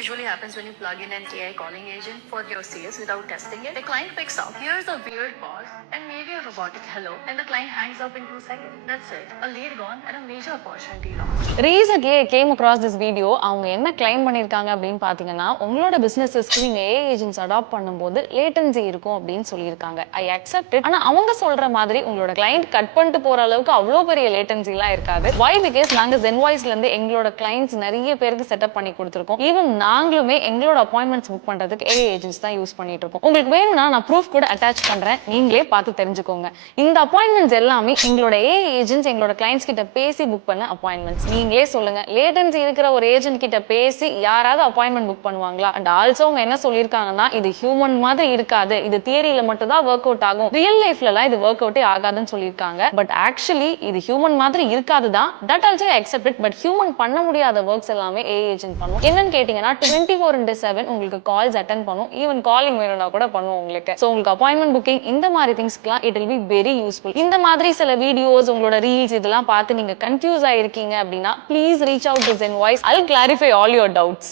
usually happens when you plug in an AI calling agent for your sales without testing it. The client picks up, hears a weird pause, and maybe a robotic hello, and the client hangs up in 2 seconds. That's it. A lead gone and a major opportunity lost. Recently I came across this video. அவங்க என்ன claim பண்ணிருக்காங்க அப்படின்னு பாத்தீங்கன்னா, உங்களோட பிசினஸஸ்க்கு நீங்க AI agents adapt பண்ணும்போது latency இருக்கும் அப்படின்னு சொல்லியிருக்காங்க. I accept it. ஆனா அவங்க சொல்ற மாதிரி உங்களோட கிளைண்ட் கட் பண்ணிட்டு போற அளவுக்கு அவ்வளோ பெரிய லேட்டன்சி எல்லாம் இருக்காது. Why? Because நாங்க Zenvoiceல இருந்து எங்களோட கிளைண்ட்ஸ் நிறைய பேருக்கு செட்டப் பண்ணி கொடுத்துருக்கோம். ஈவன் நாங்களுமே எங்களோட அப்பாயின்மெண்ட்ஸ் புக் பண்றதுக்கு AI ஏஜென்ட்ஸ் தான் யூஸ் பண்ணிட்டு இருக்கோம். உங்களுக்கு வேணும்னா நான் ப்ரூஃப் கூட அட்டாச் பண்றேன், நீங்களே பார்த்து தெரிஞ்சுக்கோங்க. இந்த அப்பாயின்மெண்ட்ஸ் எல்லாமே எங்களோட AI ஏஜென்ட்ஸ் எங்களோட கிளைண்ட்ஸ் கிட்ட பேசி புக் பண்ண அப்பாயின்மெண்ட்ஸ். நீங்களே சொல்லுங்க, லேட்டன்சி இருக்கிற ஒரு ஏஜென்ட் கிட்ட பேசி யாராவது அப்பாயின்மெண்ட் புக் பண்ணுவாங்களா? அண்ட் ஆல்சோ அவங்க என்ன சொல்லியிருக்காங்கன்னா, இது ஹியூமன் மாதிரி இருக்காது, இது தியரியில மட்டும் தான் ஒர்க் அவுட் ஆகும், ரியல் லைஃப்ல இது ஒர்க் அவுட்டே ஆகாதுன்னு சொல்லியிருக்காங்க. பட் ஆக்சுவலி இது ஹியூமன் மாதிரி இருக்காது தான். That also I accept it. But human பண்ண முடியாத ஒர்க்ஸ் எல்லாமே AI ஏஜென்ட் பண்ணும். என்னன்னு கேட்டீங்கன்னா 24/7 உங்களுக்கு கால்ஸ் அட்டென்ட் பண்ணும். ஈவன் காலிங் வேணும்னா கூட பண்ணும் உங்களுக்கு. ஸோ உங்களுக்கு அப்பாயின்மெண்ட் புக்கிங் இந்த மாதிரி திங்ஸ்க்குலாம் it will be very useful. இந்த மாதிரி சில வீடியோஸ், உங்களோட ரீல்ஸ் இதெல்லாம் பார்த்து நீங்க கன்ஃபியூஸ் ஆயிருக்கீங்க அப்படின்னா please reach out to Zenvoice. I'll clarify all your doubts.